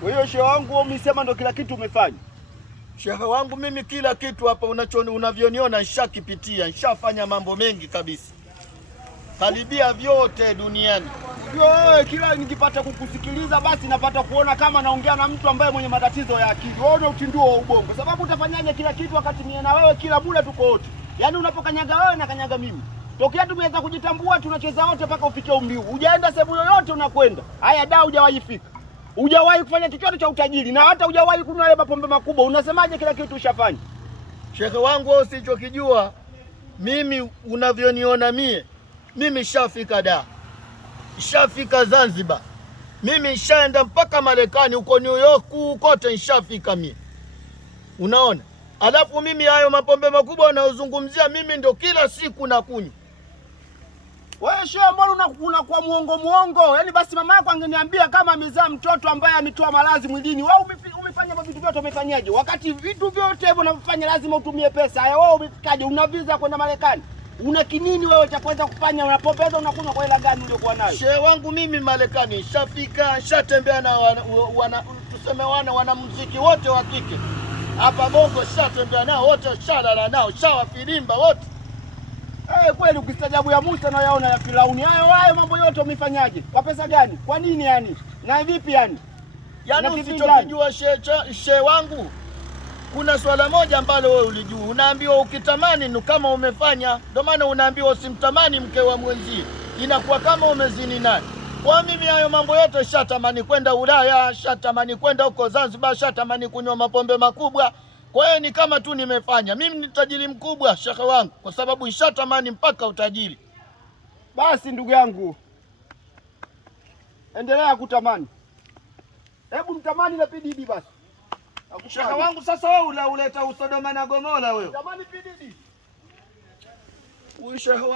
Kwa hiyo shehe wangu, wewe umesema ndio kila kitu umefanya? Shehe wangu mimi kila kitu hapa unavyoniona nishakipitia, nishafanya mambo mengi kabisa. Karibia vyote duniani. Ndio wewe, kila nikipata kukusikiliza basi napata kuona kama naongea na mtu ambaye mwenye matatizo ya akili. Wewe ndio utinduo wa ubongo. Sababu utafanyaje kila kitu wakati mimi na wewe kila muda tuko wote? Yaani unapokanyaga wewe na kanyaga mimi. Tokea tumeweza kujitambua tunacheza wote mpaka ufike umri huu. Hujaenda sehemu yoyote unakwenda. Haya da hujawahi fika. Hujawahi kufanya chochote cha utajiri na hata hujawahi kunywa ile mapombe makubwa. Unasemaje kila kitu ushafanya? Shehe wangu, wewe usichokijua mimi unavyoniona mimi shafika da. Nishafika Zanzibar. Mimi nishaenda mpaka Marekani, huko New York, kote nishafika mimi. Unaona? Alafu mimi hayo mapombe makubwa unayozungumzia mimi ndo kila siku nakunywa. Wewe shehe, mbona unakuwa muongo? Yaani basi mama yako angeniambia kama amezaa mtoto ambaye ametoa malazi mwilini. Wewe umefanya vitu vyote umefanyaje? Wakati vitu vyote hivyo unafanya lazima utumie pesa. Haya wewe umefikaje? Una visa kwenda Marekani? Una kinini wewe cha kuweza kufanya? Unapopeza unakunywa kwa hela gani uliokuwa nayo? Shehe wangu mimi Marekani nishafika, nishatembea na wanamuziki wote wa kike. Hapa Bongo nishatembea nao wote, shalala nao, shawafilimba wote. Kweli ukistajabu ya Musa na yaona ya Firauni. Hayo mambo yote umefanyaje? Kwa pesa gani? Kwa nini yani? Na vipi yani? Yaani usichokijua shehe wangu, kuna swala moja ambalo wewe ulijua. Unaambiwa ukitamani ni kama umefanya. Ndio maana unaambiwa usimtamani mke wa mwenzio. Inakuwa kama umezini naye. Kwa mimi hayo mambo yote shatamani kwenda Ulaya, shatamani kwenda huko Zanzibar, shatamani kunywa mapombe makubwa. Kwa hiyo ni kama tu nimefanya. Mimi ni tajiri mkubwa shehe wangu, kwa sababu nishatamani mpaka utajiri. Basi ndugu yangu, endelea kutamani. Hebu mtamani na PDD basi. Shehe wangu, sasa wewe uleta usodoma na Gomora wewe. Tamani PDD. Huyu shehe wangu